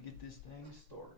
to get this thing started.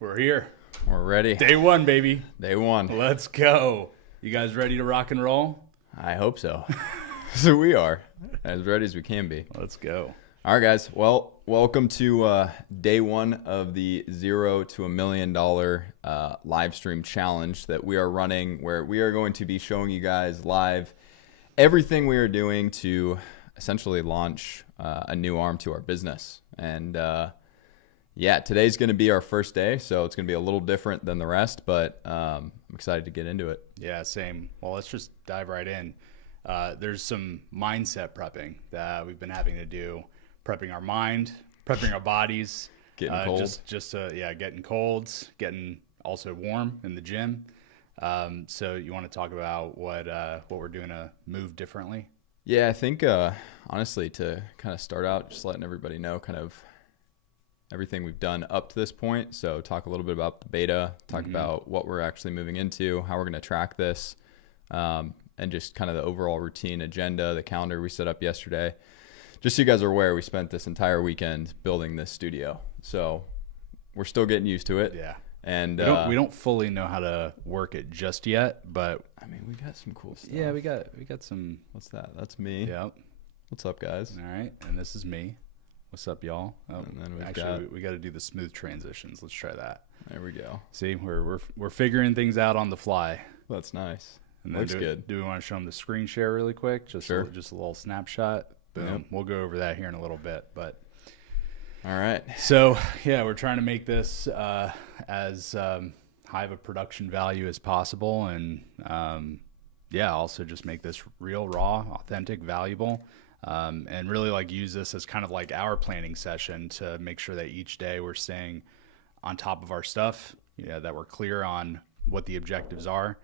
We're here. We're ready. Day one, baby. Day one. Let's go. You guys ready to rock and roll? I hope so. So we are as ready as we can be. Let's go. All right, guys. Well, welcome to day one of the $0 to $1 million live stream challenge that we are running, where we are going to be showing you guys live everything we are doing to essentially launch a new arm to our business. And yeah, today's going to be our first day, so it's going to be a little different than the rest, but I'm excited to get into it. Yeah, same. Well, let's just dive right in. There's some mindset prepping that we've been having to do, prepping our mind, prepping our bodies. Getting cold. Getting colds, getting also warm in the gym. So you want to talk about what we're doing to move differently? Yeah, I think honestly, to kind of start out, just letting everybody know kind of everything we've done up to this point. So talk a little bit about the beta, talk about what we're actually moving into, how we're going to track this, and just kind of the overall routine agenda, the calendar we set up yesterday. Just so you guys are aware, we spent this entire weekend building this studio. So we're still getting used to it. Yeah. And we don't fully know how to work it just yet, but I mean, we got some cool stuff. yeah, we got some. What's that? That's me. Yep. What's up, guys? All right, and this is me. What's up, y'all? Oh, And then we got to do the smooth transitions. Let's try that. There we go. See, we're figuring things out on the fly. That's nice. And then Looks good. Do we want to show them the screen share really quick? Sure. Just a little snapshot. Boom. Yep. We'll go over that here in a little bit. But All right. so yeah, we're trying to make this as high of a production value as possible, and also just make this real, raw, authentic, valuable. And really like use this as kind of like our planning session to make sure that each day we're staying on top of our stuff, that we're clear on what the objectives are.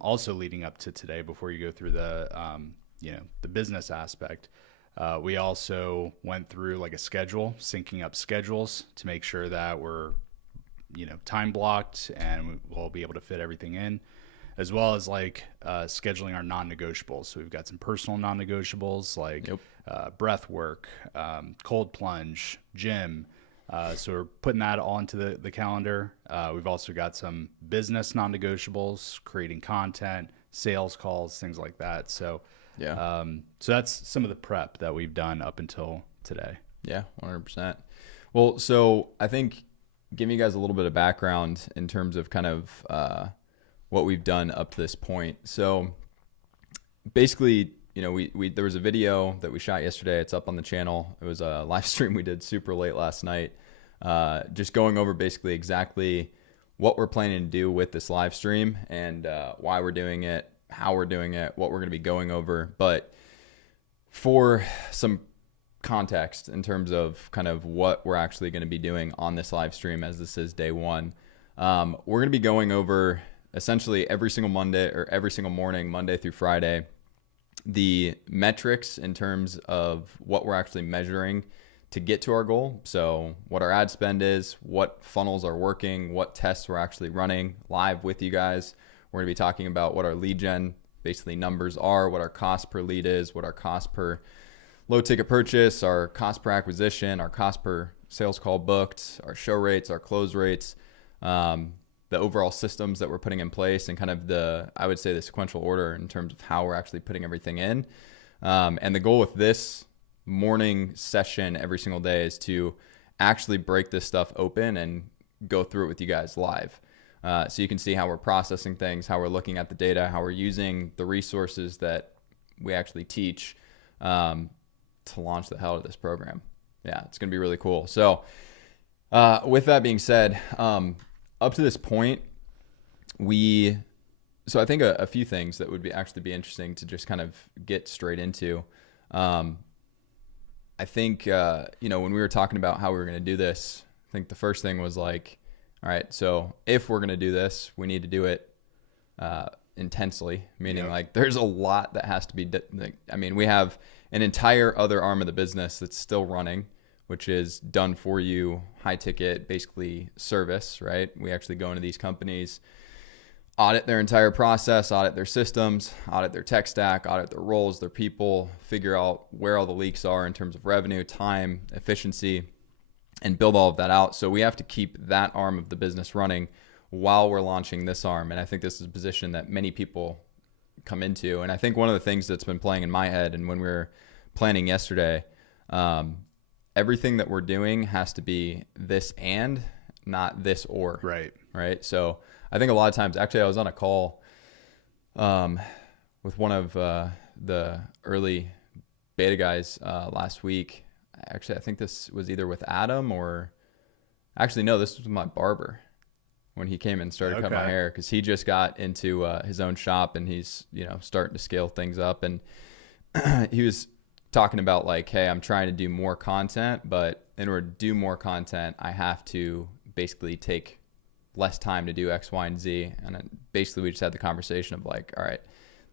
Also leading up to today, before you go through the, the business aspect, We also went through like a schedule, syncing up schedules to make sure that we're, time blocked and we'll be able to fit everything in, as well as like scheduling our non-negotiables. So we've got some personal non-negotiables like breath work, cold plunge, gym. So we're putting that all into the calendar. We've also got some business non-negotiables, creating content, sales calls, things like that. So so that's some of the prep that we've done up until today. Yeah, 100%. Well, so I think giving you guys a little bit of background in terms of kind of what we've done up to this point. So basically, we there was a video that we shot yesterday. It's up on the channel. It was a live stream we did super late last night, just going over basically exactly what we're planning to do with this live stream and why we're doing it, how we're doing it, what we're going to be going over. But for some context in terms of kind of what we're actually going to be doing on this live stream, as this is day one, we're going to be going over essentially every single Monday or every single morning, Monday through Friday, the metrics in terms of what we're actually measuring to get to our goal. So what our ad spend is, what funnels are working, what tests we're actually running live with you guys. We're going to be talking about what our lead gen basically numbers are, what our cost per lead is, what our cost per low ticket purchase, our cost per acquisition, our cost per sales call booked, our show rates, our close rates, the overall systems that we're putting in place, and kind of I would say the sequential order in terms of how we're actually putting everything in. And the goal with this morning session every single day is to actually break this stuff open and go through it with you guys live. So you can see how we're processing things, how we're looking at the data, how we're using the resources that we actually teach to launch the hell out of this program. Yeah, it's going to be really cool. So with that being said, up to this point, so I think a few things that would actually be interesting to just kind of get straight into. I think, when we were talking about how we were going to do this, I think the first thing was like, all right, so if we're going to do this, we need to do it intensely, meaning like there's a lot that has to be, we have an entire other arm of the business that's still running, which is done for you, high ticket, basically service, right? We actually go into these companies, audit their entire process, audit their systems, audit their tech stack, audit their roles, their people, figure out where all the leaks are in terms of revenue, time, efficiency, and build all of that out. So we have to keep that arm of the business running while we're launching this arm. And I think this is a position that many people come into. And I think one of the things that's been playing in my head, and when we were planning yesterday, everything that we're doing has to be this and not this or. Right. So I think a lot of times, actually, I was on a call with one of the early beta guys last week. Actually, I think this was either with Adam or actually, no, this was with my barber when he came and started cutting my hair, because he just got into his own shop and he's, starting to scale things up. And he was talking about like, hey, I'm trying to do more content, but in order to do more content, I have to basically take less time to do X, Y, and Z. And then basically we just had the conversation of like, all right,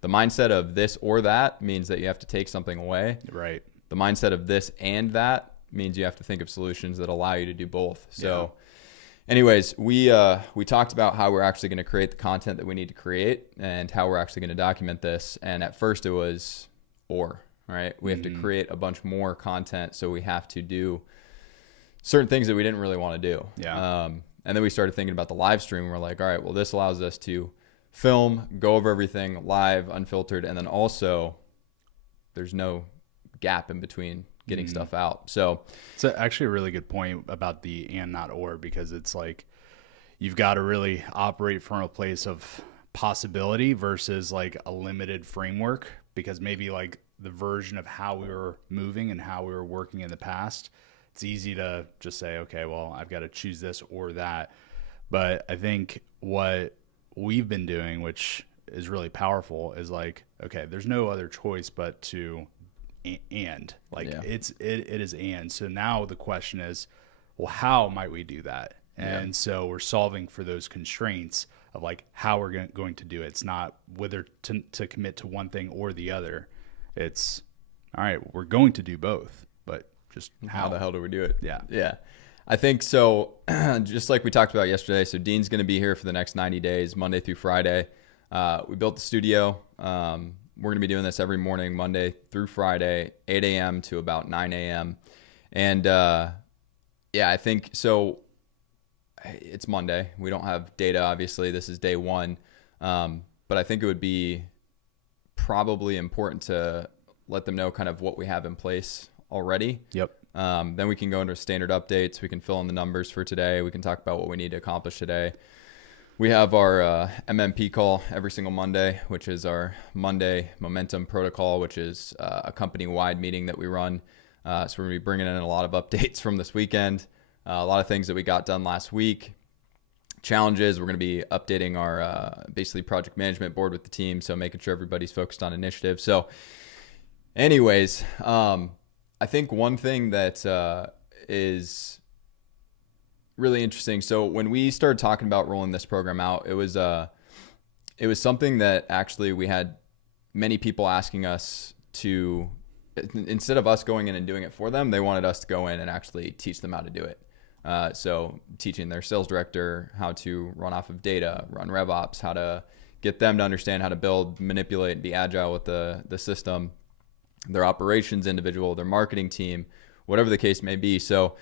the mindset of this or that means that you have to take something away. Right. The mindset of this and that means you have to think of solutions that allow you to do both. So anyways, we talked about how we're actually going to create the content that we need to create and how we're actually going to document this. And at first it was right? We have to create a bunch more content. So we have to do certain things that we didn't really want to do. Yeah. And then we started thinking about the live stream. We're like, all right, well, this allows us to film, go over everything live, unfiltered. And then also there's no gap in between getting stuff out. So it's actually a really good point about the and not or, because it's like you've got to really operate from a place of possibility versus like a limited framework, because maybe like the version of how we were moving and how we were working in the past, it's easy to just say, okay, well, I've got to choose this or that. But I think what we've been doing, which is really powerful, is like, okay, there's no other choice but to and like it is and. So now the question is, well, how might we do that? And so we're solving for those constraints of like how we're going to do it. It's not whether to commit to one thing or the other. It's all right, we're going to do both, but just How the hell do we do it? Yeah. Yeah. I think so. Just like we talked about yesterday. So Dean's going to be here for the next 90 days, Monday through Friday. We built the studio. We're going to be doing this every morning, Monday through Friday, 8 a.m. to about 9 a.m. And yeah, I think so. It's Monday. We don't have data, obviously. This is day one. But I think it would be probably important to let them know kind of what we have in place already. Yep. Then we can go into standard updates. We can fill in the numbers for today. We can talk about what we need to accomplish today. We have our MMP call every single Monday, which is our Monday Momentum Protocol, which is a company-wide meeting that we run. So we're going to be bringing in a lot of updates from this weekend, a lot of things that we got done last week, challenges. We're going to be updating our basically project management board with the team, so making sure everybody's focused on initiatives. So anyways, I think one thing that is really interesting. So when we started talking about rolling this program out, it was something that actually we had many people asking us to, instead of us going in and doing it for them, they wanted us to go in and actually teach them how to do it. So teaching their sales director how to run off of data, run RevOps, how to get them to understand how to build, manipulate, and be agile with the system, their operations individual, their marketing team, whatever the case may be. So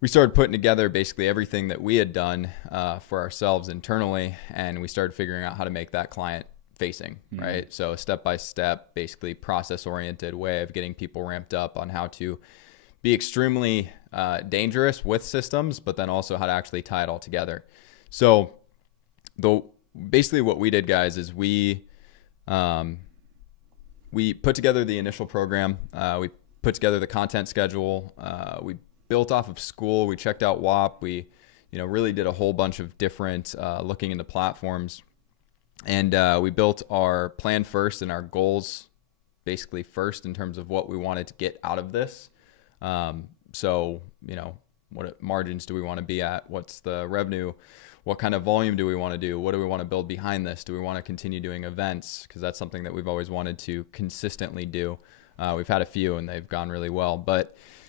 we started putting together basically everything that we had done for ourselves internally, and we started figuring out how to make that client facing, right? So step-by-step, basically process-oriented way of getting people ramped up on how to be extremely dangerous with systems, but then also how to actually tie it all together. So basically what we did, guys, is we put together the initial program. We put together the content schedule. We built off of school. We checked out WAP. We, really did a whole bunch of different looking into platforms, and we built our plan first and our goals basically first in terms of what we wanted to get out of this. So, what margins do we want to be at? What's the revenue? What kind of volume do we want to do? What do we want to build behind this? Do we want to continue doing events? Because that's something that we've always wanted to consistently do. We've had a few and they've gone really well.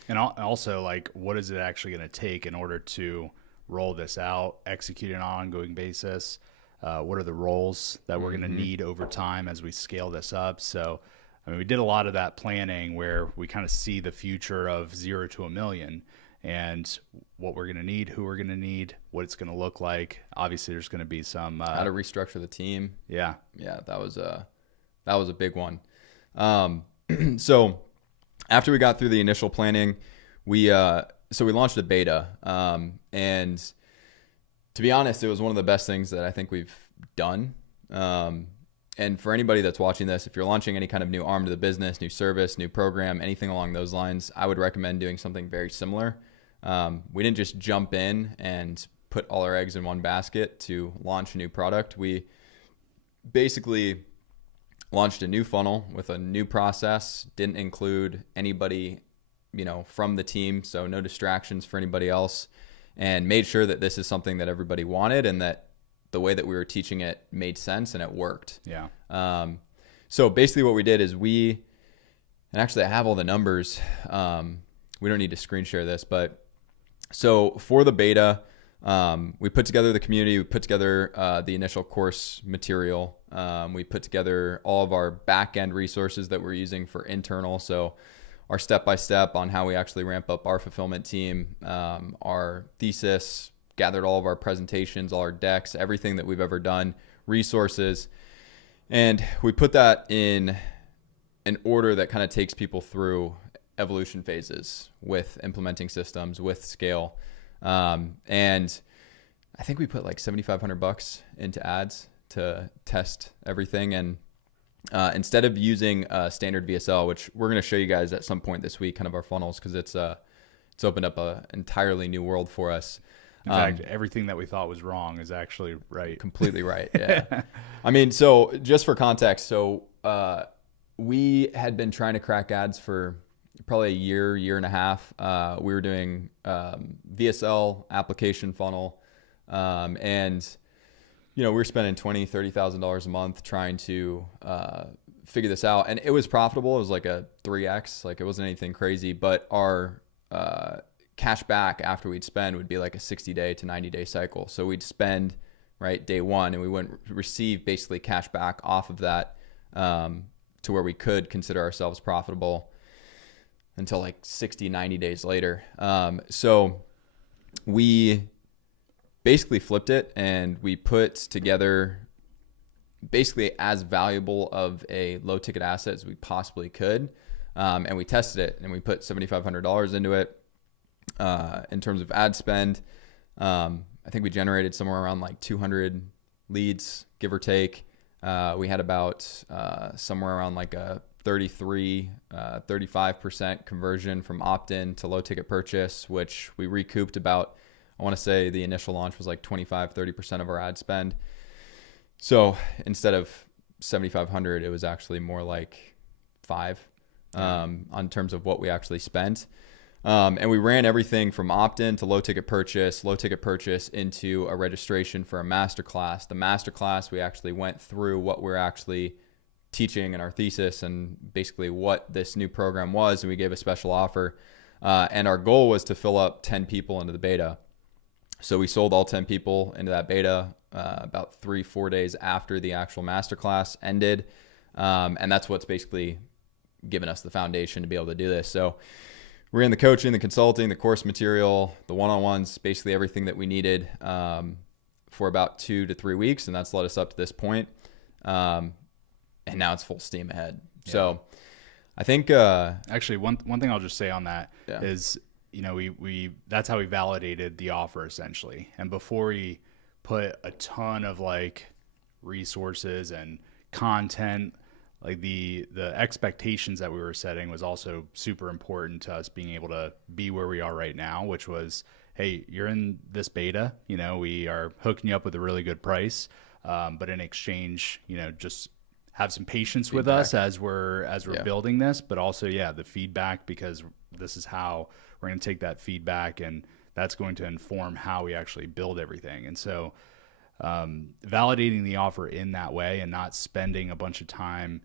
And also, like, what is it actually going to take in order to roll this out, execute on an ongoing basis? What are the roles that we're going to need over time as we scale this up? So, I mean, we did a lot of that planning where we kind of see the future of 0 to $1 million. And what we're going to need, who we're going to need, what it's going to look like. Obviously, there's going to be some how to restructure the team. Yeah, that was a big one. So after we got through the initial planning, we launched a beta. And to be honest, it was one of the best things that I think we've done. And for anybody that's watching this, if you're launching any kind of new arm to the business, new service, new program, anything along those lines, I would recommend doing something very similar. We didn't just jump in and put all our eggs in one basket to launch a new product. We basically launched a new funnel with a new process, didn't include anybody, from the team. So no distractions for anybody else, and made sure that this is something that everybody wanted and that the way that we were teaching it made sense and it worked. Yeah. So basically what we did is and actually I have all the numbers. We don't need to screen share this, but so for the beta, we put together the community, we put together the initial course material. We put together all of our back-end resources that we're using for internal. So our step-by-step on how we actually ramp up our fulfillment team, our thesis, gathered all of our presentations, all our decks, everything that we've ever done, resources. And we put that in an order that kind of takes people through evolution phases with implementing systems, with scale. And I think we put like $7,500 into ads to test everything. And instead of using standard VSL, which we're going to show you guys at some point this week, kind of our funnels, because it's opened up an entirely new world for us. In fact, everything that we thought was wrong is actually right. Completely right. Yeah. I mean, so just for context, we had been trying to crack ads for probably a year and a half. We were doing VSL application funnel, and we were spending $20,000-$30,000 a month trying to figure this out, and it was profitable. It was like a 3x, like it wasn't anything crazy, but our cash back after we'd spend would be like a 60-day to 90-day cycle. So we'd spend right day one, and we wouldn't receive basically cash back off of that to where we could consider ourselves profitable until like 60, 90 days later. So we basically flipped it, and we put together basically as valuable of a low ticket asset as we possibly could. And we tested it, and we put $7,500 into it. In terms of ad spend, I think we generated somewhere around like 200 leads, give or take. We had about somewhere around like a 35% conversion from opt-in to low ticket purchase, which we recouped about, I want to say the initial launch was like 25-30% of our ad spend. So instead of 7,500, it was actually more like 5 on terms of what we actually spent. And we ran everything from opt-in to low ticket purchase into a registration for a masterclass. The masterclass, we actually went through what we're actually teaching in our thesis and basically what this new program was. And we gave a special offer. And our goal was to fill up 10 people into the beta. So we sold all 10 people into that beta about 3-4 days after the actual masterclass ended. And that's what's basically given us the foundation to be able to do this. So we ran the coaching, the consulting, the course material, the one-on-ones, basically everything that we needed for about 2 to 3 weeks. And that's led us up to this point. And now it's full steam ahead. Yeah. So I think actually one thing I'll just say on that is, you know, we that's how we validated the offer essentially. And before we put a ton of like resources and content, like the expectations that we were setting was also super important to us being able to be where we are right now, which was, hey, you're in this beta, you know, we are hooking you up with a really good price. But in exchange, you know, just have some patience with us as we're building this, but also, the feedback, because this is how we're going to take that feedback, and that's going to inform how we actually build everything. And so validating the offer in that way and not spending a bunch of time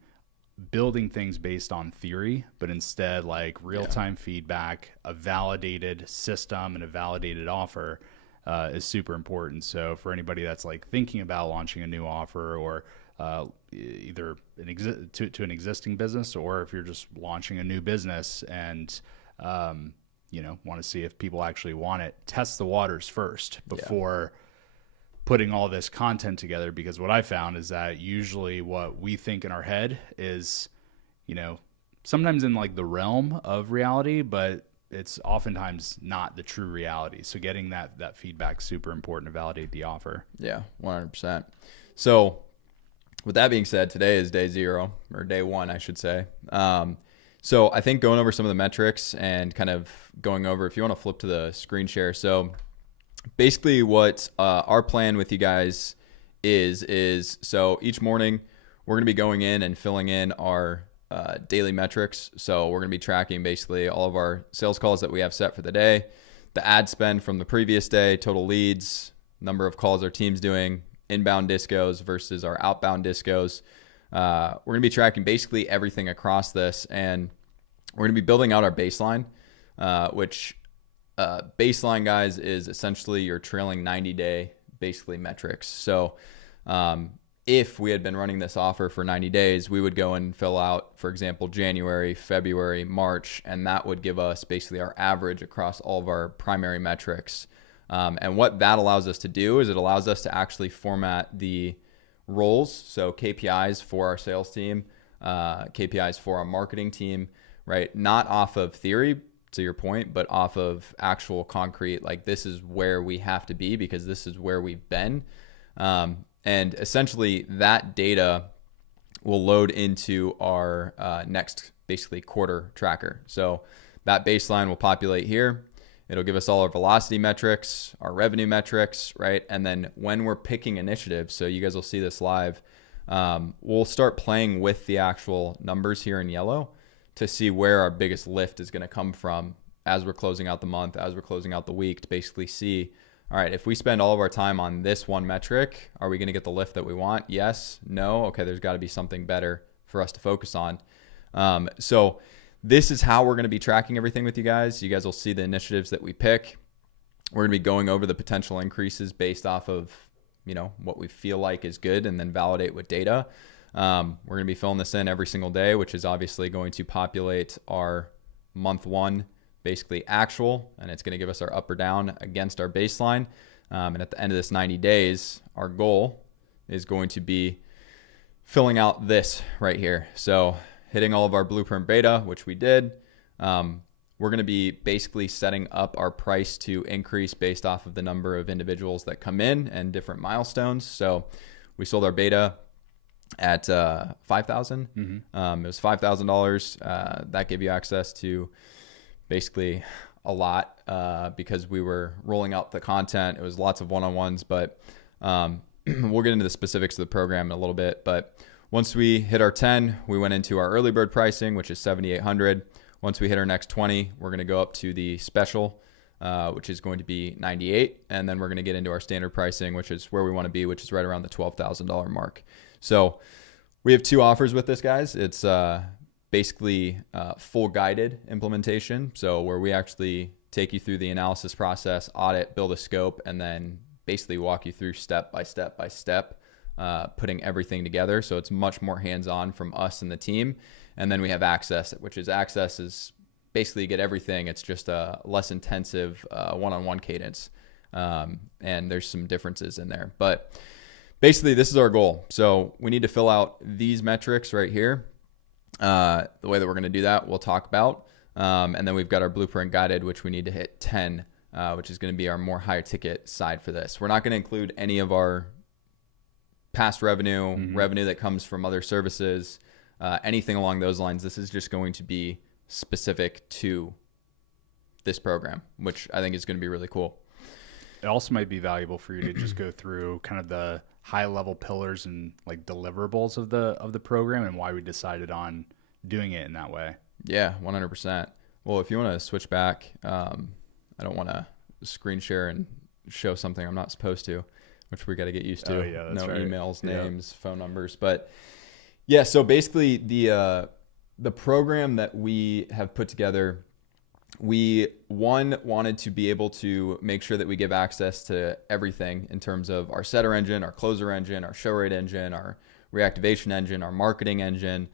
building things based on theory, but instead like real-time feedback, a validated system and a validated offer is super important. So for anybody that's like thinking about launching a new offer, or either to an existing business, or if you're just launching a new business and want to see if people actually want it, test the waters first before putting all this content together. Because what I found is that usually what we think in our head is, sometimes in like the realm of reality, but it's oftentimes not the true reality. So getting that feedback is super important to validate the offer. Yeah, 100%. So with that being said, today is day 0, or day 1, I should say. So I think going over some of the metrics and kind of going over, if you want to flip to the screen share. So basically what our plan with you guys is so each morning we're going to be going in and filling in our daily metrics. So we're going to be tracking basically all of our sales calls that we have set for the day, the ad spend from the previous day, total leads, number of calls our team's doing, inbound discos versus our outbound discos. We're going to be tracking basically everything across this, and we're going to be building out our baseline, which baseline, guys, is essentially your trailing 90-day basically metrics. So if we had been running this offer for 90 days, we would go and fill out, for example, January, February, March, and that would give us basically our average across all of our primary metrics. And what that allows us to do is it allows us to actually format the roles, so KPIs for our sales team, KPIs for our marketing team, right? Not off of theory, to your point, but off of actual concrete, like this is where we have to be because this is where we've been. And essentially that data will load into our next basically quarter tracker. So that baseline will populate here. It'll give us all our velocity metrics, our revenue metrics, right? And then when we're picking initiatives, so you guys will see this live, we'll start playing with the actual numbers here in yellow to see where our biggest lift is going to come from as we're closing out the month, as we're closing out the week, to basically see, all right, if we spend all of our time on this one metric, are we going to get the lift that we want? Yes, no, okay, there's got to be something better for us to focus on. So this is how we're going to be tracking everything with you guys. You guys will see the initiatives that we pick. We're going to be going over the potential increases based off of, what we feel like is good, and then validate with data. We're going to be filling this in every single day, which is obviously going to populate our month one, basically actual, and it's going to give us our up or down against our baseline. And at the end of this 90 days, our goal is going to be filling out this right here. So hitting all of our blueprint beta, which we did. We're going to be basically setting up our price to increase based off of the number of individuals that come in and different milestones. So we sold our beta at $5,000. It was $5,000. That gave you access to basically a lot because we were rolling out the content. It was lots of one-on-ones, but we'll get into the specifics of the program in a little bit. But once we hit our 10, we went into our early bird pricing, which is $7,800. Once we hit our next 20, we're going to go up to the special, which is going to be $98. And then we're going to get into our standard pricing, which is where we want to be, which is right around the $12,000 mark. So we have two offers with this, guys. It's basically full guided implementation. So where we actually take you through the analysis process, audit, build a scope, and then basically walk you through step by step by step, putting everything together. So it's much more hands-on from us and the team. And then we have access, which is basically you get everything. It's just a less intensive one-on-one cadence. And there's some differences in there. But basically, this is our goal. So we need to fill out these metrics right here. The way that we're going to do that, we'll talk about. And then we've got our blueprint guided, which we need to hit 10, which is going to be our more higher ticket side for this. We're not going to include any of our past revenue that comes from other services, anything along those lines. This is just going to be specific to this program, which I think is going to be really cool. It also might be valuable for you to just go through kind of the high level pillars and like deliverables of the program and why we decided on doing it in that way. Yeah, 100%. Well, if you want to switch back, I don't want to screen share and show something I'm not supposed to, which we got to get used to. Oh, yeah, that's right. Emails, names, phone numbers. But yeah, so basically the program that we have put together, we wanted to be able to make sure that we give access to everything in terms of our setter engine, our closer engine, our show rate engine, our reactivation engine, our marketing engine,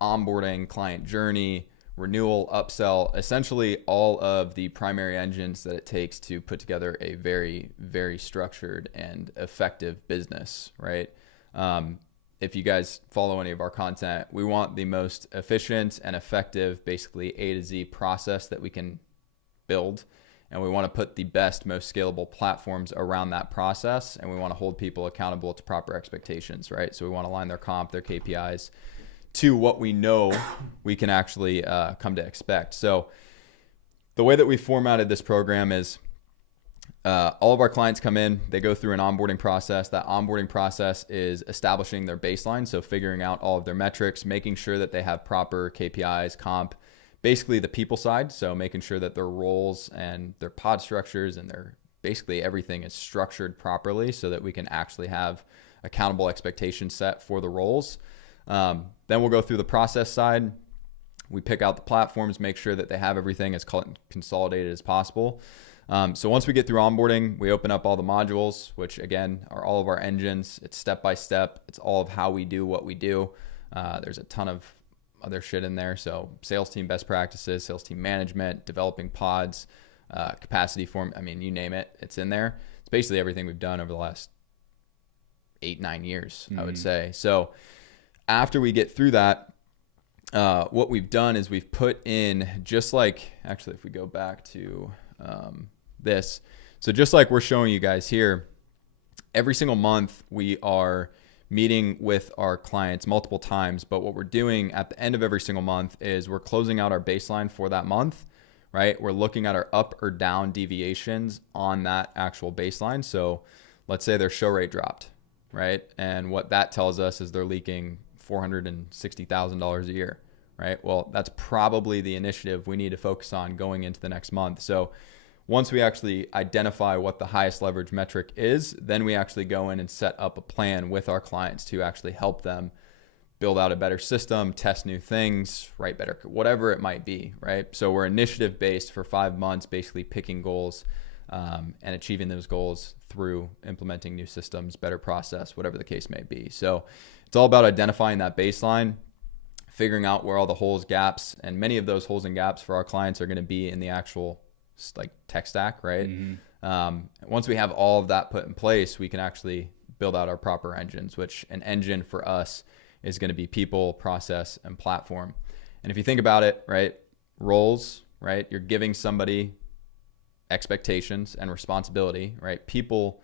onboarding, client journey, renewal, upsell, essentially all of the primary engines that it takes to put together a very, very structured and effective business, right? If you guys follow any of our content, we want the most efficient and effective, basically A to Z process that we can build. And we want to put the best, most scalable platforms around that process. And we want to hold people accountable to proper expectations, right? So we want to align their comp, their KPIs to what we know we can actually come to expect. So the way that we formatted this program is all of our clients come in, they go through an onboarding process. That onboarding process is establishing their baseline. So figuring out all of their metrics, making sure that they have proper KPIs, comp, basically the people side. So making sure that their roles and their pod structures and their basically everything is structured properly so that we can actually have accountable expectations set for the roles. Then we'll go through the process side. We pick out the platforms, make sure that they have everything as consolidated as possible. So once we get through onboarding, we open up all the modules, which again are all of our engines. It's step by step. It's all of how we do what we do. There's a ton of other shit in there. So sales team best practices, sales team management, developing pods, capacity form. I mean, you name it, it's in there. It's basically everything we've done over the last 8-9 years, I would say. So after we get through that, what we've done is we've put in just like, actually, if we go back to this. So just like we're showing you guys here, every single month we are meeting with our clients multiple times. But what we're doing at the end of every single month is we're closing out our baseline for that month, right? We're looking at our up or down deviations on that actual baseline. So let's say their show rate dropped, right? And what that tells us is they're leaking $460,000 a year, right? Well, that's probably the initiative we need to focus on going into the next month. So once we actually identify what the highest leverage metric is, then we actually go in and set up a plan with our clients to actually help them build out a better system, test new things, write better, whatever it might be, right? So we're initiative based for 5 months, basically picking goals and achieving those goals through implementing new systems, better process, whatever the case may be. So it's all about identifying that baseline, figuring out where all the holes, gaps, and many of those holes and gaps for our clients are going to be in the actual like tech stack, right? Once we have all of that put in place, we can actually build out our proper engines, which an engine for us is going to be people, process, and platform. And if you think about it, right, roles, right, you're giving somebody expectations and responsibility, right? People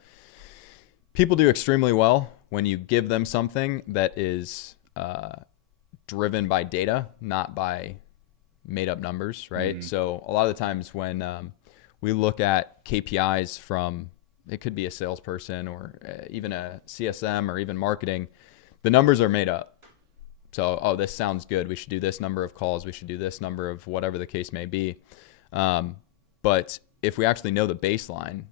do extremely well when you give them something that is driven by data, not by made up numbers, right? So a lot of the times when we look at KPIs from, it could be a salesperson or even a CSM or even marketing, the numbers are made up. So, oh, this sounds good. We should do this number of calls. We should do this number of whatever the case may be. But if we actually know the baseline,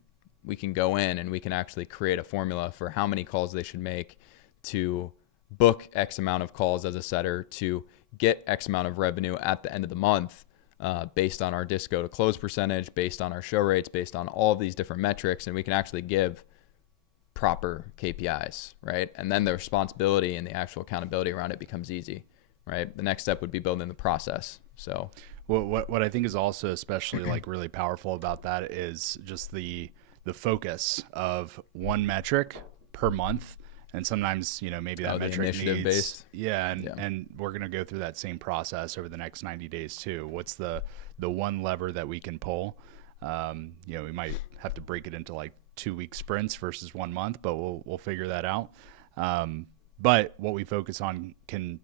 we can go in and we can actually create a formula for how many calls they should make to book X amount of calls as a setter, to get X amount of revenue at the end of the month, based on our disco to close percentage, based on our show rates, based on all of these different metrics. And we can actually give proper KPIs, right? And then the responsibility and the actual accountability around it becomes easy, right? The next step would be building the process. So what I think is also especially like really powerful about that is just the focus of one metric per month. And sometimes, you know, maybe that metric initiative needs, based. And we're going to go through that same process over the next 90 days too. What's the one lever that we can pull? You know, we might have to break it into like 2-week sprints versus 1 month, but we'll figure that out. But what we focus on can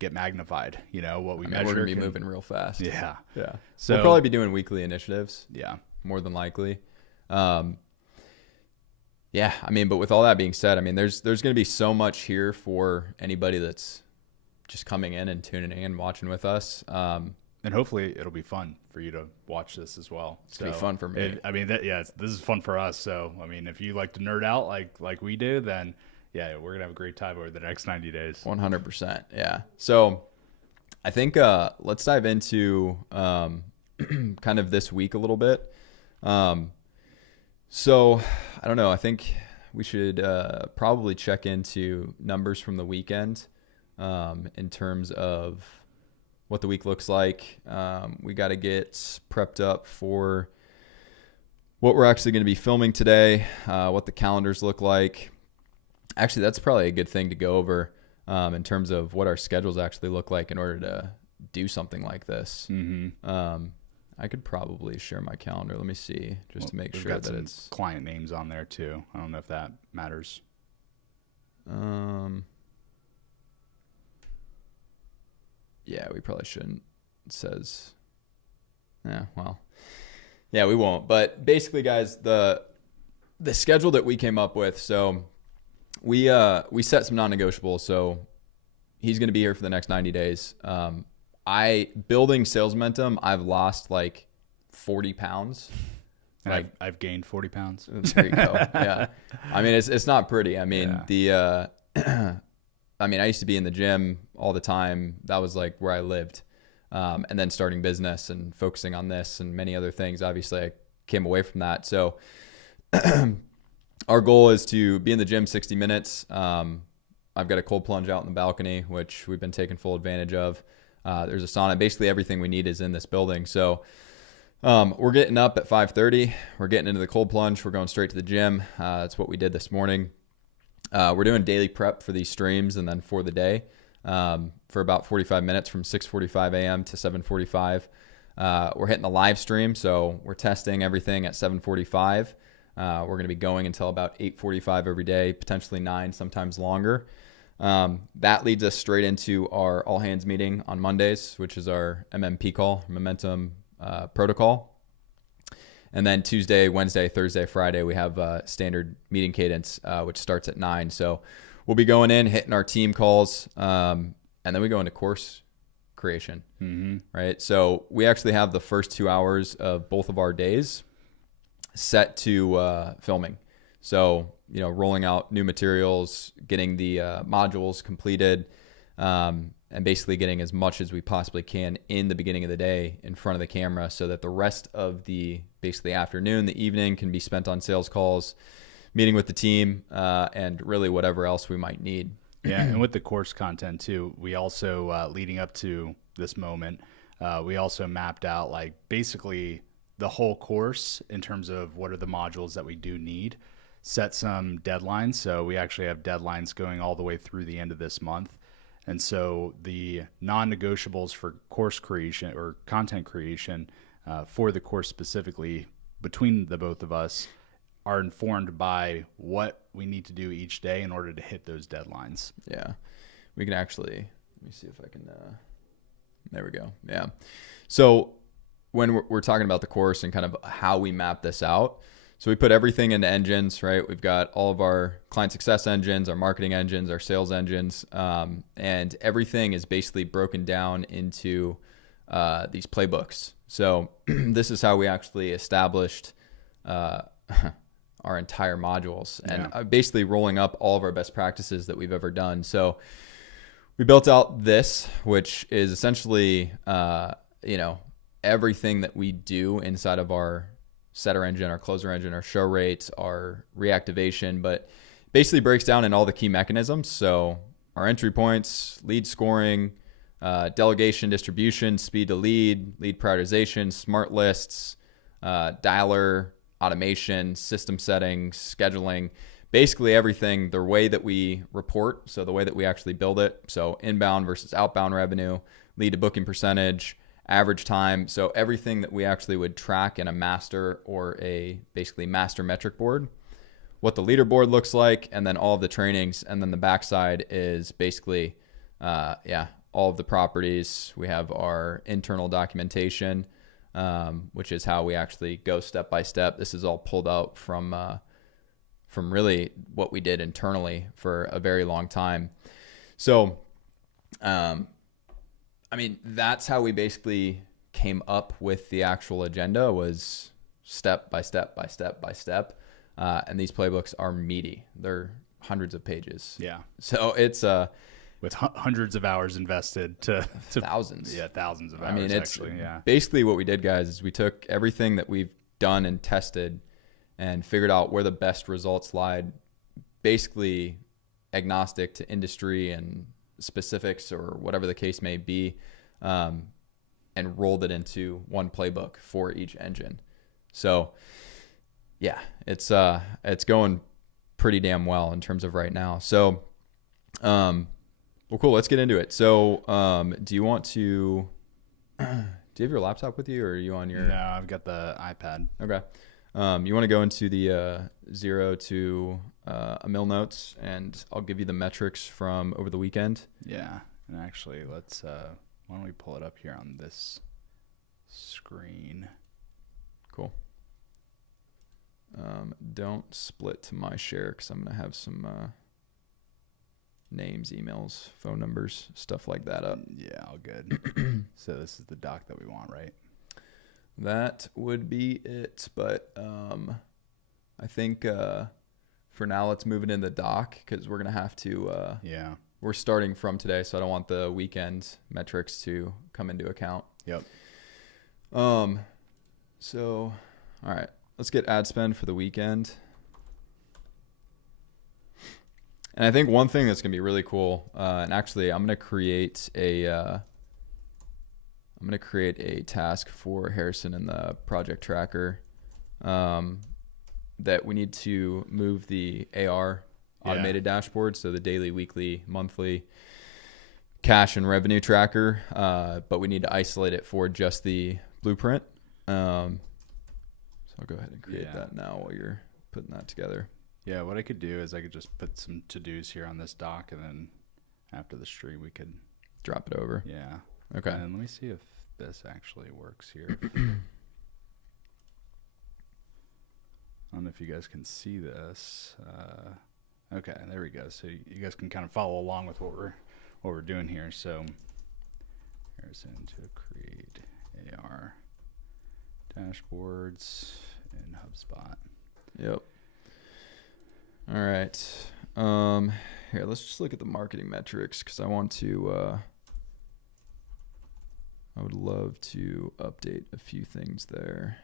get magnified. You know, what we measure. We're going to be moving real fast. Yeah. So we'll probably be doing weekly initiatives. Yeah. More than likely. Yeah, I mean, but with all that being said, I mean, there's going to be so much here for anybody that's just coming in and tuning in and watching with us. And hopefully it'll be fun for you to watch this as well. It's going to be fun for me. This is fun for us. So, I mean, if you like to nerd out like we do, then yeah, we're going to have a great time over the next 90 days. 100%. Yeah. So I think let's dive into kind of this week a little bit. So I don't know. I think we should probably check into numbers from the weekend in terms of what the week looks like. We got to get prepped up for what we're actually going to be filming today, what the calendars look like. Actually, that's probably a good thing to go over in terms of what our schedules actually look like in order to do something like this. I could probably share my calendar. Let me see, just to make sure that it's client names on there too. I don't know if that matters. Yeah, we probably shouldn't. It says, yeah, we won't. But basically, guys, the schedule that we came up with. So we set some non-negotiables. So he's going to be here for the next 90 days. Building sales momentum, I've lost like 40 pounds. Like I've gained 40 pounds. There you go. Yeah. I mean, it's not pretty. I mean, I used to be in the gym all the time. That was like where I lived. And then starting business and focusing on this and many other things, obviously I came away from that. So our goal is to be in the gym 60 minutes. I've got a cold plunge out in the balcony, which we've been taking full advantage of. There's a sauna. Basically everything we need is in this building. So we're getting up at 5:30. We're getting into the cold plunge. We're going straight to the gym. That's what we did this morning. We're doing daily prep for these streams and then for the day for about 45 minutes from 6:45 a.m. to 7:45. We're hitting the live stream. So we're testing everything at 7:45. We're going to be going until about 8:45 every day, potentially 9, sometimes longer. That leads us straight into our all hands meeting on Mondays, which is our MMP call, Momentum Protocol. And then Tuesday, Wednesday, Thursday, Friday, we have a standard meeting cadence, which starts at 9. So we'll be going in, hitting our team calls, and then we go into course creation, right? So we actually have the first 2 hours of both of our days set to filming. So, rolling out new materials, getting the modules completed, and basically getting as much as we possibly can in the beginning of the day in front of the camera, so that the rest of the basically afternoon, the evening, can be spent on sales calls, meeting with the team, and really whatever else we might need. Yeah, and with the course content too, we also, leading up to this moment, we also mapped out like basically the whole course in terms of what are the modules that we do need, set some deadlines. So we actually have deadlines going all the way through the end of this month. And so the non-negotiables for course creation or content creation for the course specifically between the both of us are informed by what we need to do each day in order to hit those deadlines. Yeah, we can actually, let me see if I can, there we go. Yeah. So when we're talking about the course and kind of how we map this out, so we put everything into engines, right? We've got all of our client success engines, our marketing engines, our sales engines, and everything is basically broken down into these playbooks. So this is how we actually established our entire modules, and basically rolling up all of our best practices that we've ever done. So we built out this, which is essentially, everything that we do inside of our setter engine, our closer engine, our show rates, our reactivation, but basically breaks down in all the key mechanisms. So our entry points, lead scoring, delegation, distribution, speed to lead, lead prioritization, smart lists, dialer, automation, system settings, scheduling, basically everything, the way that we report. So the way that we actually build it. So inbound versus outbound revenue, lead to booking percentage, average time. So everything that we actually would track in a master or a basically master metric board, what the leaderboard looks like, and then all of the trainings. And then the backside is basically, all of the properties. We have our internal documentation, which is how we actually go step by step. This is all pulled out from really what we did internally for a very long time. So, that's how we basically came up with the actual agenda, was step by step by step by step. And these playbooks are meaty. They're hundreds of pages. Yeah. So it's with hundreds of hours invested to thousands. Yeah, thousands of hours. It's basically what we did, guys, is we took everything that we've done and tested and figured out where the best results lied, basically agnostic to industry and specifics or whatever the case may be, and rolled it into one playbook for each engine. So yeah, it's going pretty damn well in terms of right now. So, well, cool. Let's get into it. So, do you want to, do you have your laptop with you, or are you on your? No, I've got the iPad. Okay. You want to go into the 0 to a mil notes, and I'll give you the metrics from over the weekend. Yeah. And actually, let's, why don't we pull it up here on this screen? Cool. Don't split to my share, because I'm going to have some names, emails, phone numbers, stuff like that up. Yeah, all good. So this is the doc that we want, right? That would be it. But I think for now, let's move it in the doc, because we're going to have to. We're starting from today, so I don't want the weekend metrics to come into account. Yep. So, all right, let's get ad spend for the weekend. And I think one thing that's going to be really cool, and actually I'm going to create a task for Harrison in the project tracker, that we need to move the AR automated dashboard. So the daily, weekly, monthly cash and revenue tracker. But we need to isolate it for just the blueprint. So I'll go ahead and create that now while you're putting that together. Yeah, what I could do is I could just put some to-dos here on this doc, and then after the stream we could drop it over. Yeah. Okay. And let me see if this actually works here. I don't know if you guys can see this. Okay, there we go. So you guys can kind of follow along with what we're doing here. So here's into create AR dashboards in HubSpot. Yep. All right. Here, let's just look at the marketing metrics because I want to, I would love to update a few things there.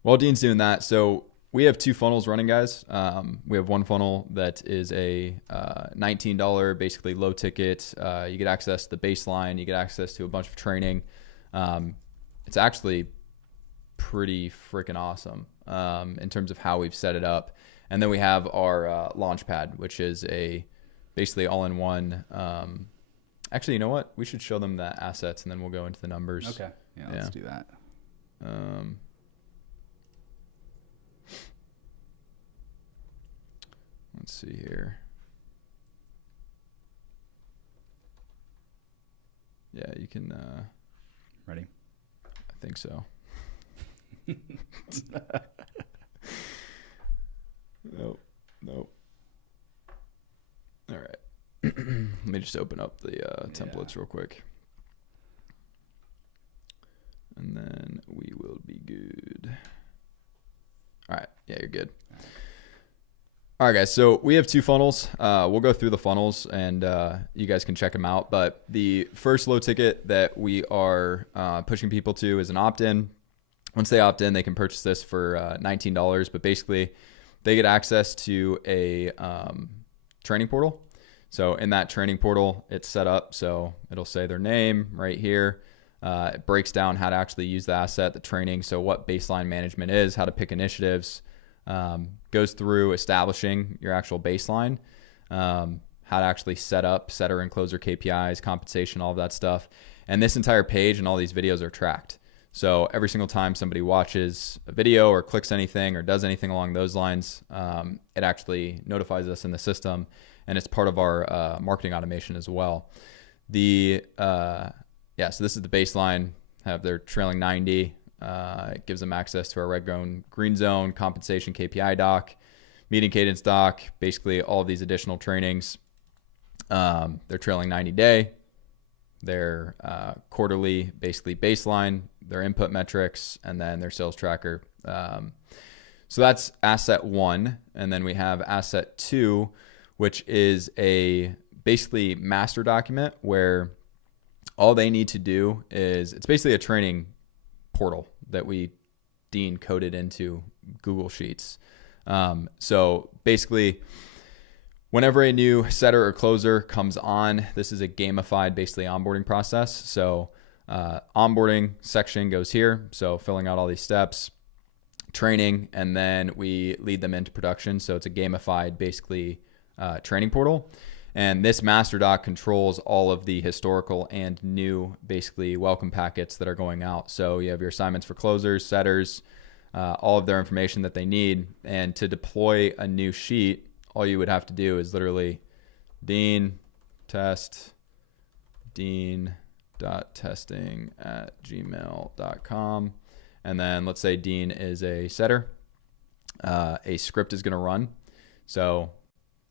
While Dean's doing that, so we have 2 funnels running, guys. We have one funnel that is a $19, basically low ticket. You get access to the baseline. You get access to a bunch of training. It's actually pretty freaking awesome in terms of how we've set it up. And then we have our Launchpad, which is a basically all-in-one. Actually, you know what? We should show them the assets, and then we'll go into the numbers. Okay. Yeah, let's do that. Let's see here. Yeah, you can. Ready? I think so. Nope. All right. Let me just open up the templates real quick. And then we will be good. All right. Yeah, you're good. All right, guys. So we have 2 funnels. We'll go through the funnels and you guys can check them out. But the first low ticket that we are pushing people to is an opt-in. Once they opt in, they can purchase this for $19. But basically, they get access to a training portal. So in that training portal, it's set up. So it'll say their name right here. It breaks down how to actually use the asset, the training. So what baseline management is, how to pick initiatives, goes through establishing your actual baseline, how to actually set up setter and closer KPIs, compensation, all of that stuff. And this entire page and all these videos are tracked. So every single time somebody watches a video or clicks anything or does anything along those lines, it actually notifies us in the system, and it's part of our marketing automation as well. So this is the baseline. Have their trailing 90. It gives them access to our red, green zone, compensation KPI doc, meeting cadence doc, basically all of these additional trainings. Their trailing 90 day, their quarterly, basically baseline, their input metrics, and then their sales tracker. So that's asset 1. And then we have asset 2, which is a basically master document where all they need to do is, it's basically a training portal that Dean coded into Google Sheets. So basically, whenever a new setter or closer comes on, this is a gamified, basically onboarding process. So onboarding section goes here. So filling out all these steps, training, and then we lead them into production. So it's a gamified, basically training portal. And this master doc controls all of the historical and new, basically, welcome packets that are going out. So you have your assignments for closers, setters, all of their information that they need. And to deploy a new sheet, all you would have to do is literally dean dean.testing@gmail.com. And then let's say Dean is a setter. A script is going to run. So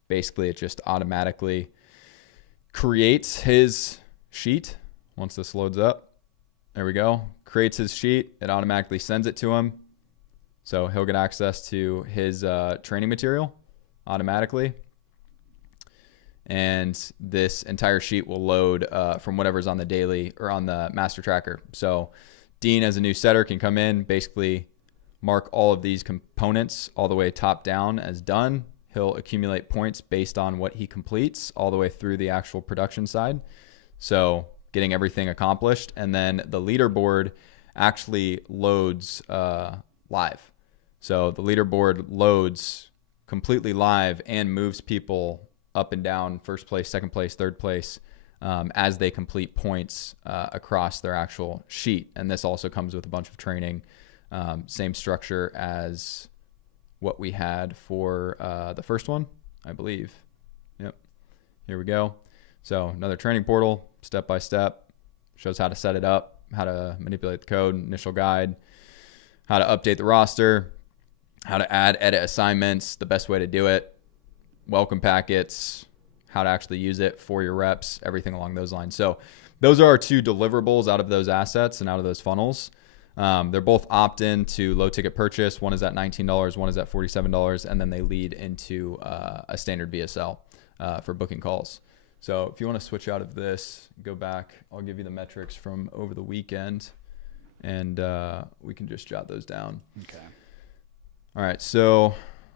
basically, it just automatically creates his sheet. Once this loads up, there we go. Creates his sheet. It automatically sends it to him. So he'll get access to his training material automatically. And this entire sheet will load from whatever's on the daily or on the master tracker. So Dean, as a new setter, can come in, basically mark all of these components all the way top down as done. He'll accumulate points based on what he completes all the way through the actual production side. So getting everything accomplished. And then the leaderboard actually loads live. So the leaderboard loads completely live and moves people up and down, first place, second place, third place, as they complete points across their actual sheet. And this also comes with a bunch of training, same structure as what we had for the first one, I believe. Yep. Here we go. So another training portal, step by step, shows how to set it up, how to manipulate the code, initial guide, how to update the roster, how to add, edit assignments, the best way to do it, welcome packets, how to actually use it for your reps, everything along those lines. So those are our 2 deliverables out of those assets and out of those funnels. They're both opt-in to low ticket purchase. One is at $19, one is at $47, and then they lead into a standard VSL for booking calls. So if you want to switch out of this, go back. I'll give you the metrics from over the weekend, and we can just jot those down. Okay. All right, so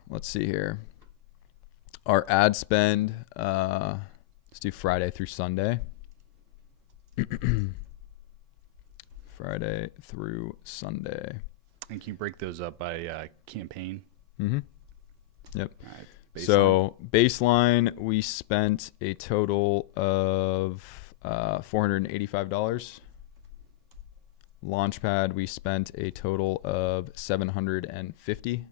let's see here. Our ad spend, let's do Friday through Sunday. Friday through Sunday. And can you break those up by campaign? Mm-hmm. Yep. All right, baseline. So baseline, we spent a total of $485. Launchpad, we spent a total of $750.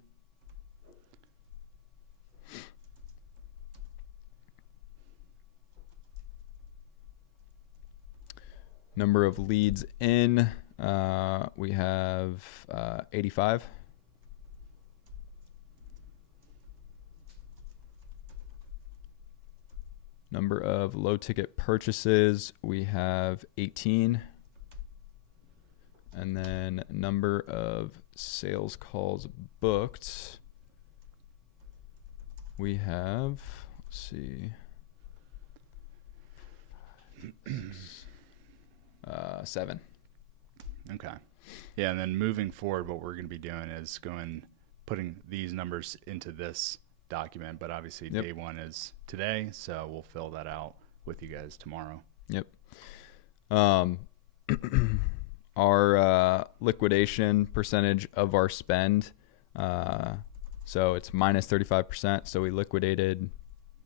Number of leads in, we have 85. Number of low ticket purchases, we have 18. And then number of sales calls booked, we have, let's see, 7. Okay. Yeah, and then moving forward, what we're going to be doing is putting these numbers into this document, but obviously Yep. day one is today, so we'll fill that out with you guys tomorrow. Yep. Our liquidation percentage of our spend, so it's minus 35%. So we liquidated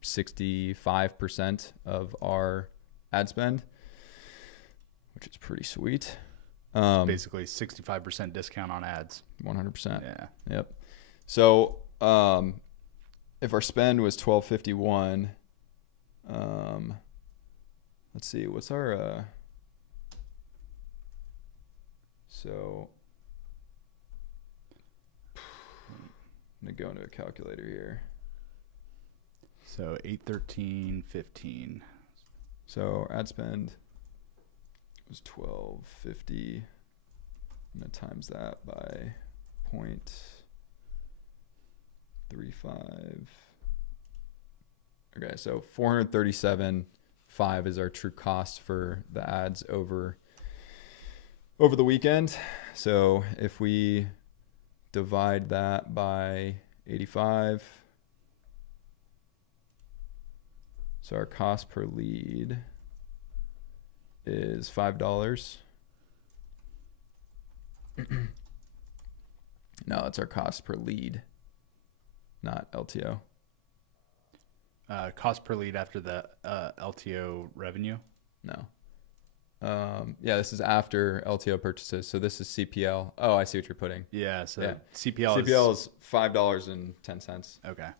65% of our ad spend, which is pretty sweet. Basically 65% discount on ads. 100%. Yeah. Yep. So if our spend was $12.51, let's see, what's our so I'm gonna go into a calculator here. So 813.15. So our ad spend was $12.50. I'm gonna times that by 0.35. Okay, so 437.5 is our true cost for the ads over the weekend. So if we divide that by 85, so our cost per lead is $5. No, it's our cost per lead, not LTO. Cost per lead after the LTO revenue? No. Yeah, this is after LTO purchases. So this is CPL. Oh, I see what you're putting. Yeah, so Yeah. CPL is $5.10. Okay.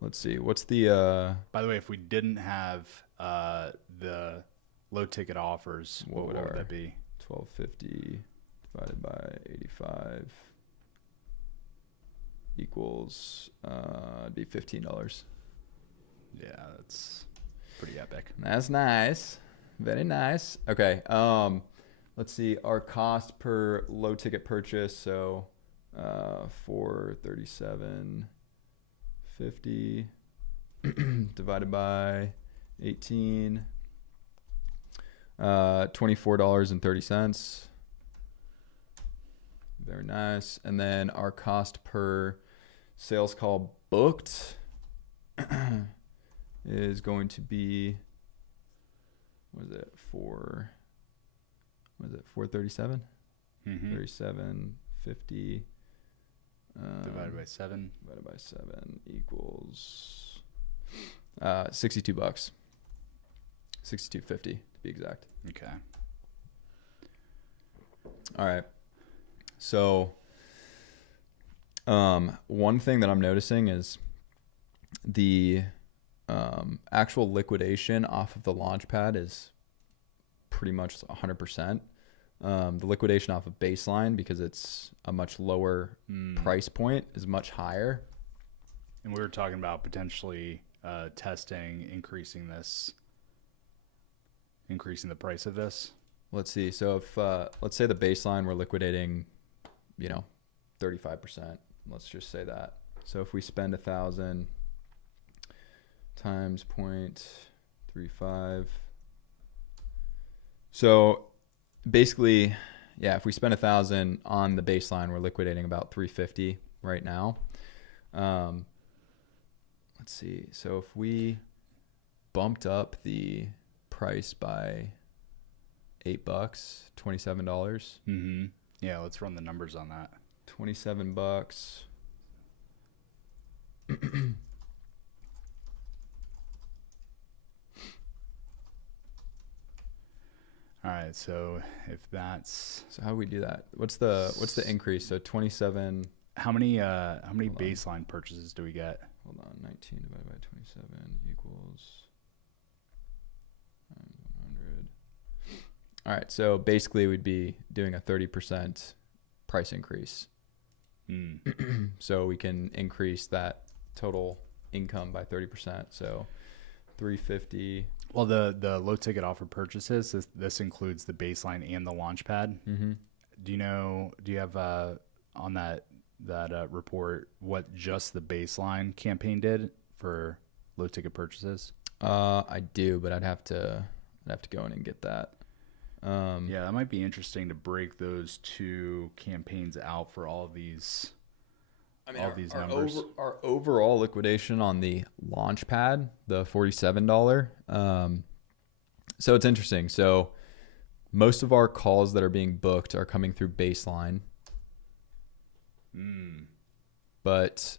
Let's see, what's the By the way, if we didn't have the low ticket offers, what would that be? 1250 divided by 85 equals it'd be $15. Yeah, that's pretty epic. That's nice. Very nice. Okay. Let's see, our cost per low ticket purchase, so $437.50 divided by 18, $24.30. Very nice. And then our cost per sales call booked is going to be, what is it, 437? 37.50 Divided by 7. divided by 7 equals $62. $62.50 to be exact. Okay. All right. So one thing that I'm noticing is the actual liquidation off of the Launchpad is pretty much 100%. The liquidation off of baseline, because it's a much lower price point, is much higher. And we were talking about potentially testing, increasing increasing the price of this? Let's see. So if let's say the baseline we're liquidating, 35%. Let's just say that. So if we spend 1,000 times 0.35. So basically, yeah, if we spend 1,000 on the baseline, we're liquidating about 350 right now. Let's see. So if we bumped up the price by $8, $27. Mm-hmm. Yeah, let's run the numbers on that. $27. All right, so if that's So how do we do that? What's the increase? So 27. how many baseline purchases do we get? Hold on. 19 divided by 27 equals 100. All right. So basically, we'd be doing a 30% price increase. So we can increase that total income by 30%. So 350. Well, the low ticket offer purchases, this includes the baseline and the launch pad. Mm-hmm. Do you have on that report what just the baseline campaign did for low ticket purchases? I do, but I'd have to go in and get that. Yeah, that might be interesting to break those two campaigns out for all these. All these numbers. Our overall liquidation on the launch pad, the $47. So it's interesting. So most of our calls that are being booked are coming through baseline. But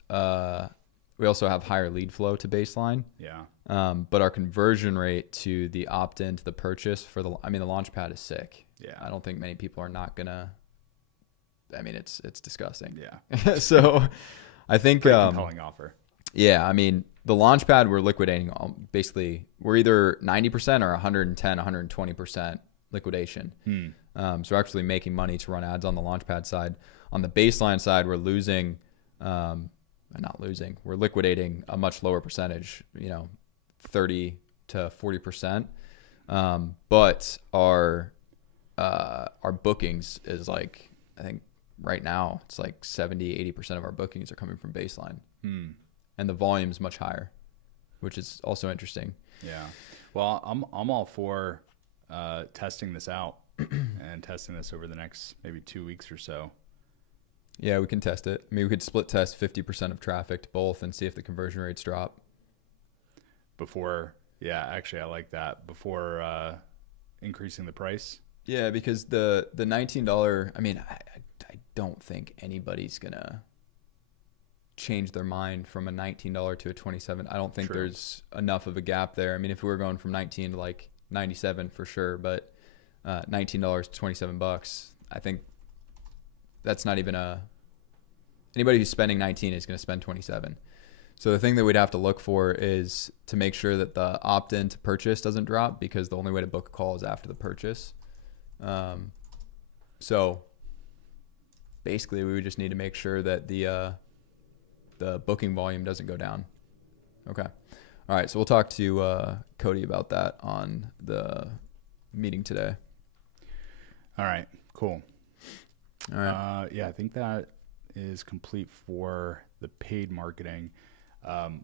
we also have higher lead flow to baseline. Yeah. But our conversion rate to the opt-in to the purchase for the launch pad is sick. Yeah. I don't think many people are not gonna. It's disgusting. Yeah. So I think pretty compelling offer. Yeah, the launch pad we're liquidating basically we're either 90% or 110, 120% liquidation. So we're actually making money to run ads on the launch pad side. On the baseline side, we're losing, not losing. We're liquidating a much lower percentage, 30 to 40%. But our bookings is like, I think right now it's like 70, 80% of our bookings are coming from baseline. And the volume's much higher, which is also interesting. Yeah. Well, I'm all for testing this out and testing this over the next maybe 2 weeks or so. Yeah, we can test it. We could split test 50% of traffic to both and see if the conversion rates drop. Actually, I like that. Before increasing the price. Yeah, because the $19, I don't think anybody's going to change their mind from a $19 to a $27. I don't think there's enough of a gap there. If we were going from 19 to like 97 for sure, but $19 to $27, I think that's not even anybody who's spending 19 is going to spend 27. So the thing that we'd have to look for is to make sure that the opt-in to purchase doesn't drop, because the only way to book a call is after the purchase. So basically we would just need to make sure that the booking volume doesn't go down. Okay. All right. So we'll talk to Cody about that on the meeting today. All right. Cool. All right. I think that is complete for the paid marketing.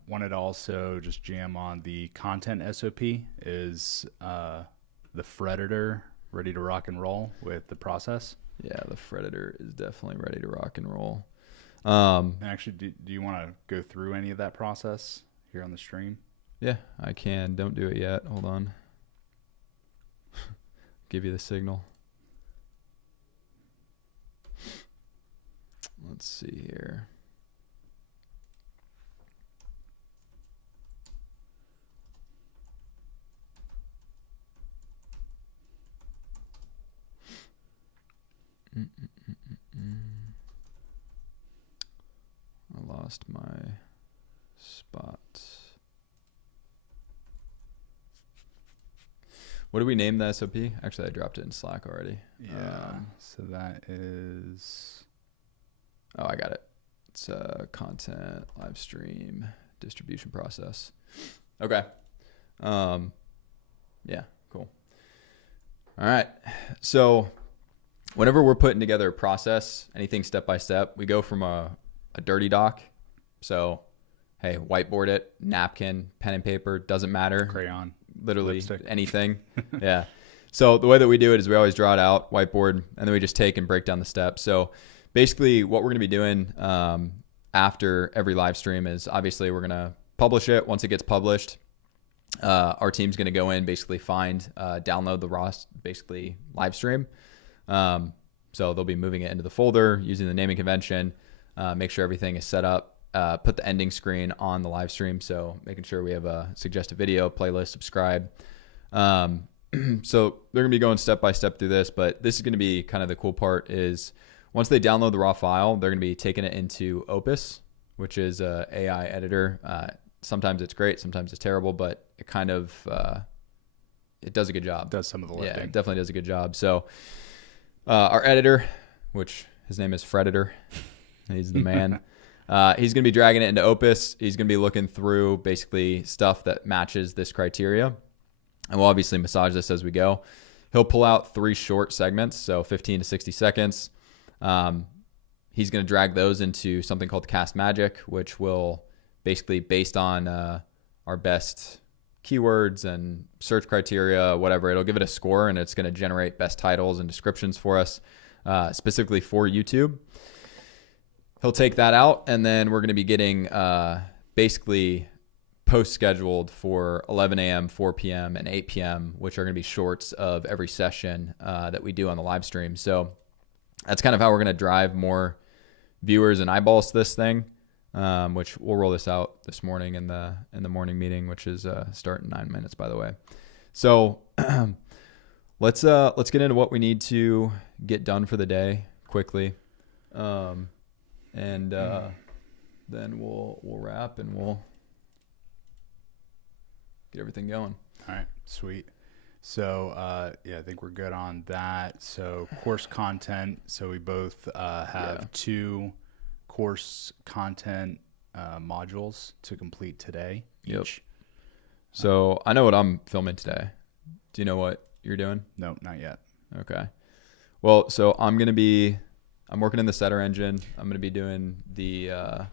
Wanted to also just jam on the content SOP. Is the Fredditor ready to rock and roll with the process? Yeah, the Fredditor is definitely ready to rock and roll. And actually, do you want to go through any of that process here on the stream? Yeah, I can. Don't do it yet. Hold on. Give you the signal. Let's see here. I lost my spot. What do we name the SOP? Actually, I dropped it in Slack already. Yeah. So that is... Oh, I got it. It's content, live stream, distribution process. Okay. Yeah, cool. All right. So whenever we're putting together a process, anything step by step, we go from a dirty doc. So, hey, whiteboard it, napkin, pen and paper, doesn't matter. Crayon. Literally Lipstick. anything. Yeah. So the way that we do it is we always draw it out, whiteboard, and then we just take and break down the steps. So basically what we're going to be doing after every live stream is obviously we're going to publish it. Once it gets published, our team's going to go in, basically find, download the raw, basically live stream. So they'll be moving it into the folder using the naming convention, make sure everything is set up, put the ending screen on the live stream. So making sure we have a suggested video, playlist, subscribe. So they're going to be going step by step through this, but this is going to be kind of the cool part is once they download the raw file, they're going to be taking it into Opus, which is a AI editor. Sometimes it's great, sometimes it's terrible, but it kind of, it does a good job. Does some of the lifting. Yeah, it definitely does a good job. So our editor, which his name is Freditor, he's the man. He's going to be dragging it into Opus. He's going to be looking through basically stuff that matches this criteria. And we'll obviously massage this as we go. He'll pull out 3 short segments, so 15 to 60 seconds. He's going to drag those into something called Cast Magic, which will basically, based on our best keywords and search criteria, whatever, it'll give it a score, and it's going to generate best titles and descriptions for us, specifically for YouTube. He'll take that out, and then we're going to be getting basically post-scheduled for 11 a.m., 4 p.m., and 8 p.m., which are going to be shorts of every session that we do on the live stream. So that's kind of how we're going to drive more viewers and eyeballs to this thing, which we'll roll this out this morning in the morning meeting, which is starting in 9 minutes, by the way. So let's get into what we need to get done for the day quickly. And then we'll wrap and we'll get everything going. All right, sweet. So yeah, I think we're good on that. So course content. So we both have 2 course content modules to complete today each. Yep. So I know what I'm filming today. Do you know what you're doing? No, not yet. Okay. Well, so I'm working in the setter engine. I'm going to be doing the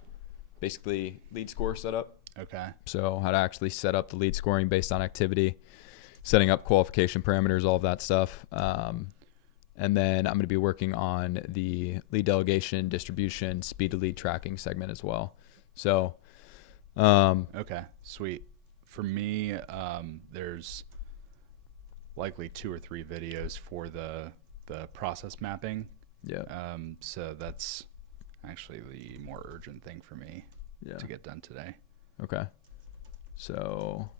basically lead score setup. Okay. So how to actually set up the lead scoring based on activity, setting up qualification parameters, all of that stuff. And then I'm going to be working on the lead delegation, distribution, speed to lead tracking segment as well. So, okay, sweet. For me, there's likely 2 or 3 videos for the process mapping. Yeah. So that's actually the more urgent thing for me to get done today. Okay. So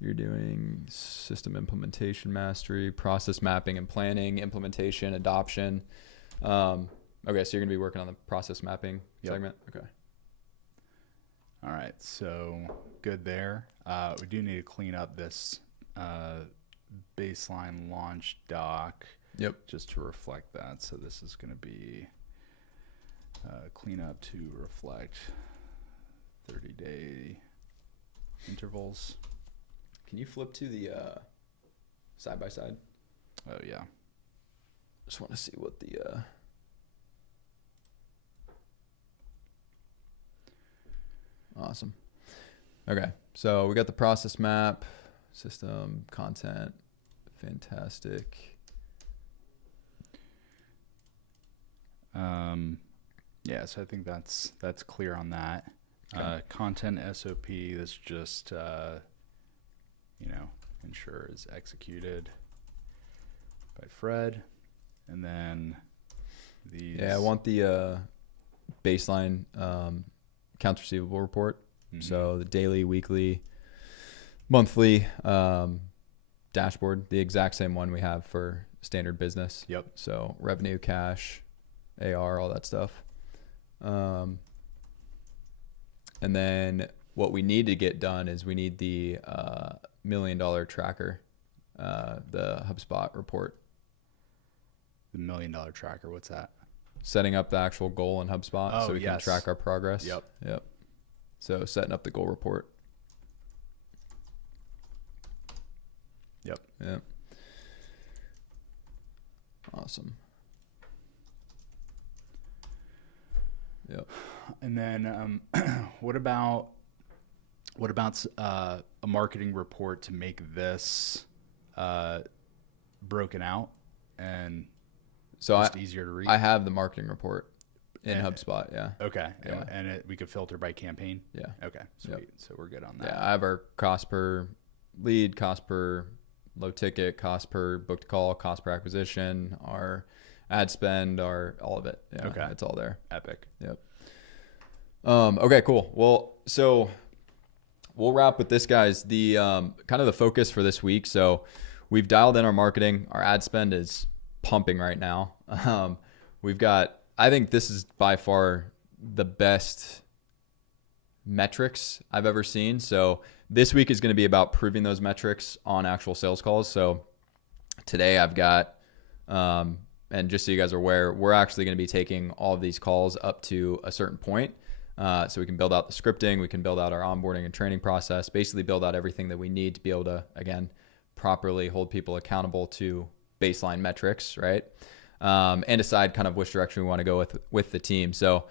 you're doing system implementation mastery, process mapping and planning, implementation, adoption. Okay, so you're going to be working on the process mapping segment? Okay. All right, so good there. We do need to clean up this baseline launch doc. Yep. Just to reflect that. So this is going to be clean up to reflect 30-day intervals. Can you flip to the side by side? Oh yeah. Just want to see what the awesome. Okay, so we got the process map, system, content, fantastic. Yeah, so I think that's clear on that. Okay. Content SOP, this just ensure is executed by Fred, and then these. Yeah, I want the baseline accounts receivable report. Mm-hmm. So the daily, weekly, monthly dashboard, the exact same one we have for standard business. Yep. So revenue, cash, AR, all that stuff. And then what we need to get done is we need the $1 million tracker, the HubSpot report. The $1 million tracker, what's that? Setting up the actual goal in HubSpot so we can track our progress. Yep. So setting up the goal report. Yep. Awesome. Yep. And then what about a marketing report to make this broken out and so just easier to read? I have the marketing report in HubSpot. Yeah. Okay. Yeah. And we could filter by campaign. Yeah. Okay. Sweet. Yep. So we're good on that. Yeah. I have our cost per lead, cost per low ticket, cost per booked call, cost per acquisition, our ad spend, all of it. Yeah. Okay. It's all there. Epic. Yep. Okay, cool. Well, so we'll wrap with this, guys. The kind of the focus for this week. So we've dialed in our marketing. Our ad spend is pumping right now. We've got, I think this is by far the best metrics I've ever seen. So this week is going to be about proving those metrics on actual sales calls. So today I've got, and just so you guys are aware, we're actually going to be taking all of these calls up to a certain point. So we can build out the scripting, we can build out our onboarding and training process, basically build out everything that we need to be able to, again, properly hold people accountable to baseline metrics, right? And decide kind of which direction we want to go with the team. So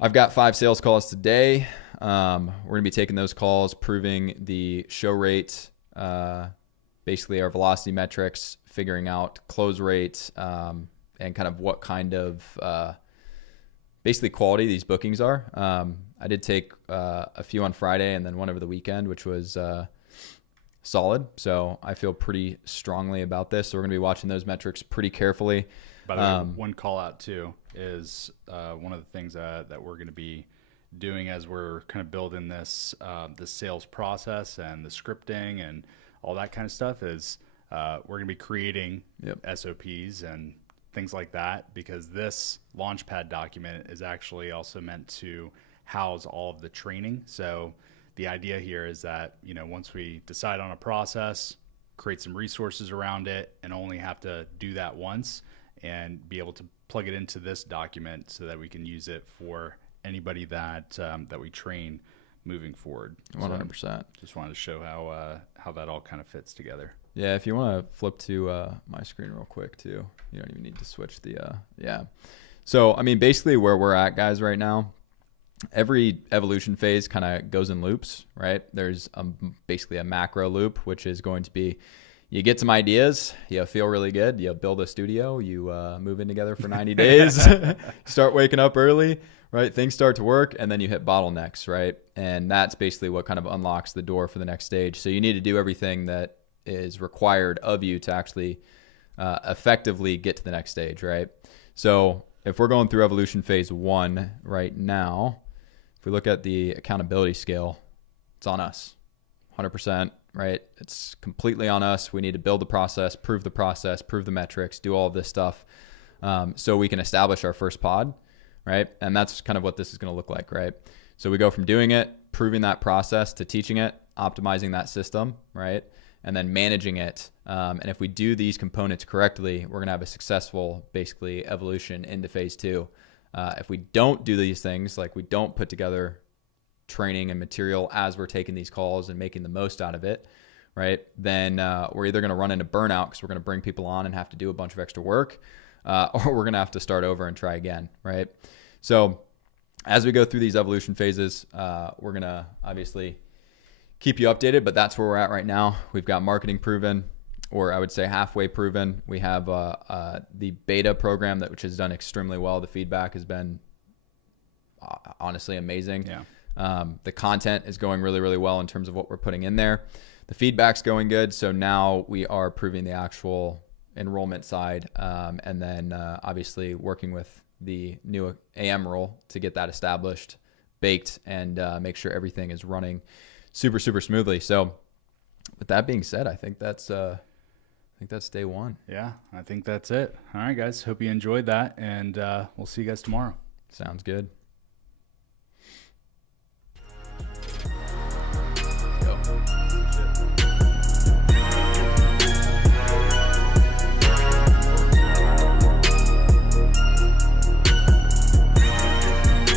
I've got 5 sales calls today. We're going to be taking those calls, proving the show rate, basically our velocity metrics, figuring out close rate, and kind of what kind of basically quality these bookings are. I did take a few on Friday and then one over the weekend, which was solid. So I feel pretty strongly about this. So we're going to be watching those metrics pretty carefully. By the way, one call out too is one of the things that we're going to be doing as we're kind of building this the sales process and the scripting and all that kind of stuff is we're going to be creating SOPs and things like that, because this Launchpad document is actually also meant to house all of the training. So the idea here is that, once we decide on a process, create some resources around it, and only have to do that once and be able to plug it into this document so that we can use it for anybody that we train moving forward. 100%. So just wanted to show how that all kind of fits together. Yeah, if you want to flip to my screen real quick too. You don't even need to switch the, yeah. So, I mean, basically where we're at, guys, right now, every evolution phase kind of goes in loops, right? There's basically a macro loop, which is going to be, you get some ideas, you feel really good, you build a studio, you move in together for 90 days, start waking up early, right? Things start to work, and then you hit bottlenecks, right? And that's basically what kind of unlocks the door for the next stage. So you need to do everything that is required of you to actually effectively get to the next stage, right? So if we're going through evolution phase 1 right now, if we look at the accountability scale, it's on us, 100%, right? It's completely on us. We need to build the process, prove the metrics, do all of this stuff, so we can establish our first pod, right? And that's kind of what this is going to look like, right? So we go from doing it, proving that process, to teaching it, optimizing that system, right? And then managing it. And if we do these components correctly, we're going to have a successful, basically, evolution into phase 2. If we don't do these things, like we don't put together training and material as we're taking these calls and making the most out of it, right, then we're either going to run into burnout because we're going to bring people on and have to do a bunch of extra work, or we're going to have to start over and try again, right? So as we go through these evolution phases, we're going to obviously keep you updated, but that's where we're at right now. We've got marketing proven, or I would say halfway proven. We have the beta program which has done extremely well. The feedback has been honestly amazing. Yeah. The content is going really, really well in terms of what we're putting in there. The feedback's going good. So now we are proving the actual enrollment side, and then obviously working with the new AM role to get that established, baked, and make sure everything is running super, super smoothly. So with that being said, I think that's day 1. Yeah, I think that's it. All right, guys. Hope you enjoyed that, and we'll see you guys tomorrow. Sounds good.